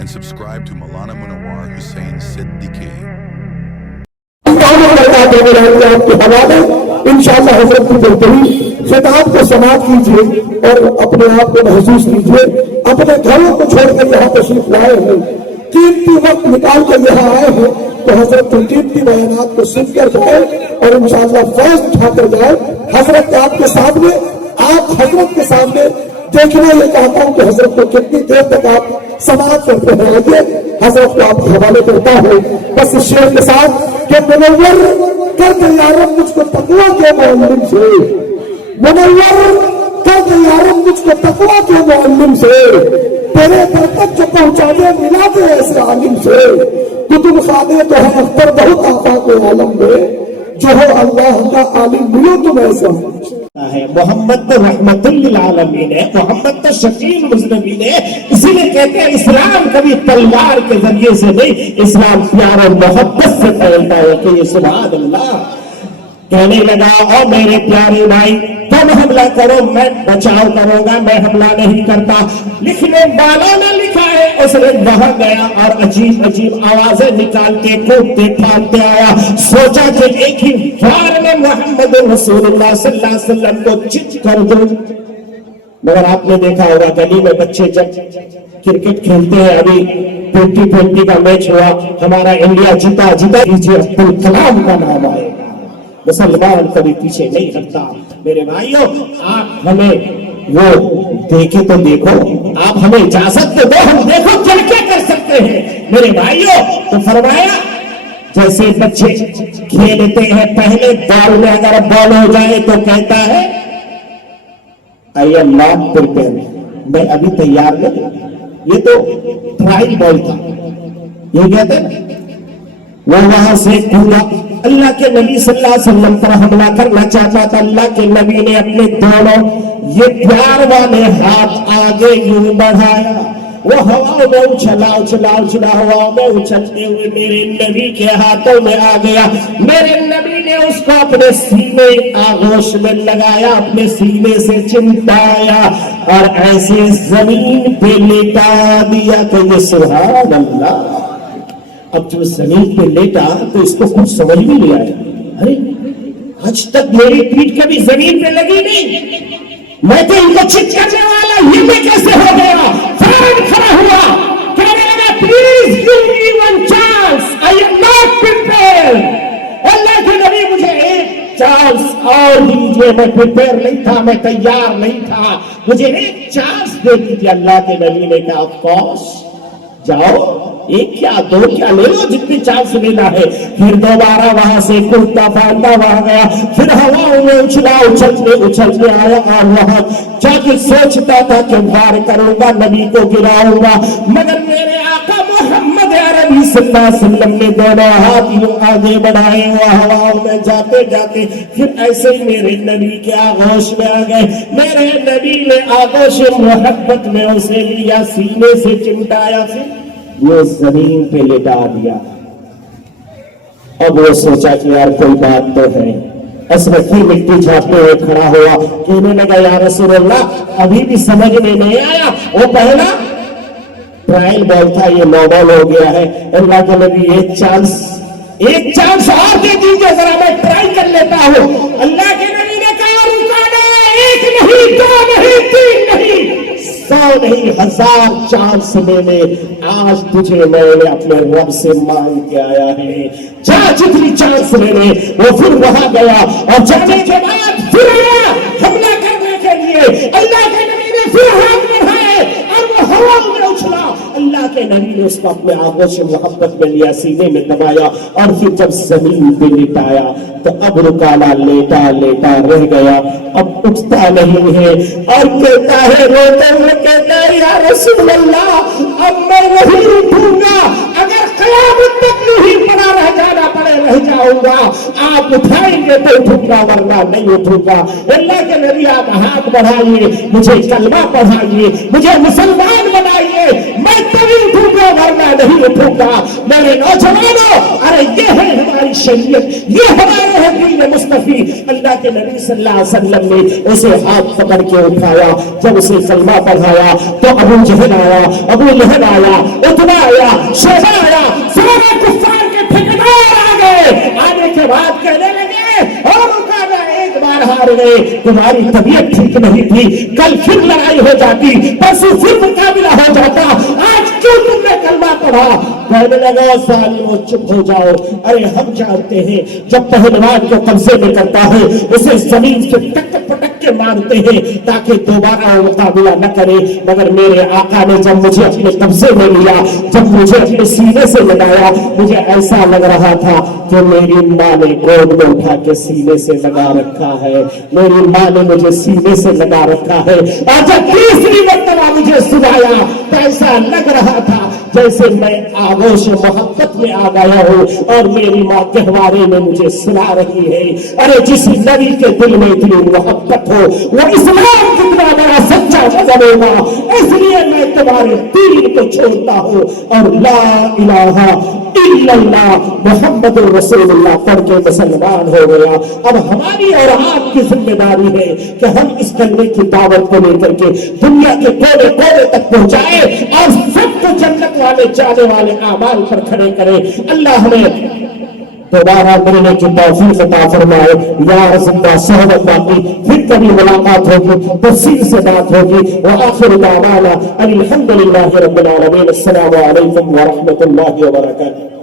and subscribe to Maulana Munawar Hussain Siddiqui. آپ کے حوالے انشاءاللہ حضرت کی بہترین خطاب کو سماعت کیجیے اور اپنے آپ کو محسوس کیجیے. اپنے گھروں کو چھوڑ کر یہاں تشریف لائے ہیں, قیمتی وقت نکال کر یہاں آئے ہیں, تو حضرت کی قیمتی بیانات کو سن کر جائے اور انشاءاللہ فیض اٹھا کر جائے. حضرت آپ کے سامنے, آپ حضرت کے سامنے دیکھنا یہ چاہتا ہوں کہ حضرت کو کتنی دیر تک آپ سماعت کرتے ہیں. آئیے حضرت کو آپ کے حوالے کرتا ہوں بس اس شعر کے ساتھ کہ منور کر دے یارم مجھ کو تقویٰ کے معلم سے, منور کر دے یارم مجھ کو تقویٰ کے معلم سے, تیرے در تک جو پہنچا دے ملا دے ایسے عالم سے. کتب خانے تو ہے اختر بہت آفاق عالم میں, جو ہو اللہ کا عالم ملو تم ایسا ہے. محمد تو رحمت للعالمین ہے, محمد تو شفیع المذنبین ہے. اسی لیے کہتے ہیں اسلام کبھی تلوار کے ذریعے سے نہیں, اسلام پیار اور محبت سے پھیلتا ہے. کہ یہ سبحان اللہ کہنے لگا اور میرے پیارے بھائی تم حملہ کرو میں بچاؤ کروں گا, میں حملہ نہیں کرتا. لکھنے والوں نے لکھا ہے اس نے وہاں گیا اور عجیب عجیب آوازیں نکالتے کودتے پھاندتے آیا. سوچا کہ ایک ہی وار میں محمد رسول اللہ صلی اللہ علیہ وسلم کو چت کر دوں. مگر آپ نے دیکھا ہوگا گلی میں بچے جب کرکٹ کھیلتے ہیں, ابھی 2020 کا میچ ہوا, ہمارا انڈیا جیتا کیجیے عبدالکلام کا نام آئے گا. مسلمان کبھی پیچھے نہیں ہٹتا. میرے بھائیوں آپ ہمیں وہ دیکھے تو دیکھو, آپ ہمیں اجازت تو دو, ہم دیکھو کیا کیا کر سکتے ہیں. میرے بھائیوں تو فرمایا جیسے بچے کھیلتے ہیں پہلے بال میں اگر بال ہو جائے تو کہتا ہے آئی ایم ناٹ پریپیئرڈ, میں ابھی تیار نہیں. یہ تو ٹرائل بال تھا, یہ کہتے ہیں وہ وہاں سے کھولا. اللہ کے نبی صلی اللہ علیہ وسلم پر حملہ کرنا چاہتا تھا. اللہ کے نبی نے اپنے دونوں یہ پیار والے ہاتھ آگے یوں بڑھایا, وہ ہواؤں میں اچھلا ہواؤں میں اچھلتے ہوئے میرے نبی کے ہاتھوں میں آ گیا. میرے نبی نے اس کو اپنے سینے آغوش میں لگایا, اپنے سینے سے چمٹایا اور ایسے زمین پہ لٹا دیا کہ یہ سبحان اللہ. اب جو زمین پہ لیٹا تو اس کو کچھ سمجھ بھی نہیں آیا. ارے آج تک میری پیٹھ کبھی زمین پہ لگی نہیں, میں تو ان کو چٹ کرنے والا, یہ میں کیسے ہو گیا. فوراً کھڑا ہوا, کہنے لگا please give me one chance, I am not prepared. اللہ کے نبی مجھے ایک چانس اور دیجیے, میں پریپیئر نہیں تھا, میں تیار نہیں تھا, مجھے ایک چانس دے دیجیے. اللہ کے نبی نے کہا آف کورس, جاؤ ایک کیا دو کیا لے لو جتنی چانس لینا ہے. پھر دوبارہ وہاں سے کودتا پھاندتا وہاں گیا, پھر ہواؤں میں اچھلتے آیا اور وہاں جا کے سوچتا تھا کہ وار کروں گا, نبی کو گراؤں گا. مگر میرے آقا محمد عربی صلی اللہ علیہ وسلم نے دونوں ہاتھ یوں آگے بڑھائے, وہ ہواؤں میں جاتے جاتے پھر ایسے ہی میرے نبی کے آغوش میں آ گئے. میرے نبی نے آغوش محبت میں اسے لیا, سینے سے چمٹایا, پھر وہ زمین پہ لٹا دیا. اب وہ سوچا کہ یار کوئی بات تو ہے. اسمتی مٹی جھاڑتے ہوئے کھڑا ہوا, کہنے لگا یا رسول اللہ ابھی بھی سمجھ میں نہیں آیا, وہ پہلا ٹرائل بال تھا, یہ نارمل ہو گیا ہے. اللہ کے نبی ایک چانس اور دے دیجیے, ذرا میں ٹرائی کر لیتا ہوں. اللہ کے نبی نے کہا رکانا, ایک نہیں, دو نہیں, تین نہیں, 100 نہیں, 1000 چانس میں نے آج تجھے میں نے اپنے رب سے مانگ کے آیا ہے. جا جتنی چانس میں نے. وہ پھر وہاں گیا اور جانے کے بعد پھر آیا حملہ کرنے کے لیے. اللہ کے نبی نے پھر ہاتھ بڑھائے اور وہ ہوا میں اچھلا. اللہ کے نبی نے اس کو اپنے آغوش محبت میں لیا, سینے میں دبایا اور پھر جب زمین پہ لٹایا تو اب رکالا لیٹا رہ گیا, اب اٹھتا نہیں ہے اور کہتا ہے روتے ہوئے کہتا ہے یا رسول اللہ اب میں نہیں اٹھوں گا, اگر قیامت تک نہیں پڑا رہ جانا پڑے رہ جاؤں گا, آپ اٹھائیں گے تو اٹھوں گا ورنہ نہیں اٹھوں گا. اللہ کے نبی آپ ہاتھ بڑھائیے, مجھے کلمہ پڑھائیے, مجھے مسلمان بنائیے, میں تبھی اٹھوں گا ورنہ نہیں اٹھوں گا. میرے نوجوانوں ارے یہ ہے ہماری شریعت، یہ ہمارے ہیں دین مصطفی۔ اللہ کے نبی صلی اللہ علیہ وسلم نے اسے ہاتھ پکڑ کے اٹھایا، جب اسے کلمہ پڑھایا تو ابو جہل آیا، ابو لہب آیا، عتبہ آیا، شیبہ آیا، سارے کفار کے ٹھیکیدار آ گئے۔ آنے کے بعد کہنے لگے اور ایک بار ہار گئے، تمہاری طبیعت ٹھیک نہیں تھی، کل پھر لڑائی ہو جاتی، پرسوں پھر مقابلہ ہو جاتا، آج کیوں تم نے کلمہ پڑھا؟ کہنے لگا ظالمو چپ ہو جاؤ، ارے ہم جانتے ہیں جب پہلوان کو قبضے میں کرتا ہے اسے زمین سے ٹک پٹک کے مارتے ہیں تاکہ دوبارہ مقابلہ نہ کرے، مگر میرے آقا نے جب مجھے اپنے قبضے میں لیا، جب مجھے اپنے سینے سے لگایا، مجھے ایسا لگ رہا تھا کہ میری ماں نے گود میں اٹھا کے سینے سے لگا رکھا ہے، میری ماں نے مجھے سینے سے لگا رکھا ہے۔ اور جب تیسری مرتبہ مجھے سنایا تو ایسا لگ رہا تھا جیسے میں آغوش محبت میں آ گیا ہوں اور میری ماں گہوارے میں مجھے سنا رہی ہے۔ ارے جس نبی کے دل میں اتنی محبت ہو وہ اسلام کتنا بڑا سچا نظر ہوگا، اس لیے میں تمہارے دین کو چھوڑتا ہوں اور لا الہ الا اللہ محمد رسول اللہ پڑھ کے مسلمان ہو گیا۔ اب ہماری اور آپ کی ذمہ داری ہے کہ ہم اس کلمے کی دعوت کو لے کر کے دنیا کے کونے کونے تک پہنچائے اور سب کو جنت والے جانے والے اعمال پر کھڑے کرے۔ اللہ ہمیں دوبارہ ملنے کی توفیق عطا فرمائے۔ یا زندہ صحبت باقی، پھر کبھی ملاقات ہوگی، تفصیل سے بات ہوگی۔ وآخر دعوانا الحمدللہ رب العالمین۔ السلام علیکم ورحمۃ اللہ وبرکاتہ۔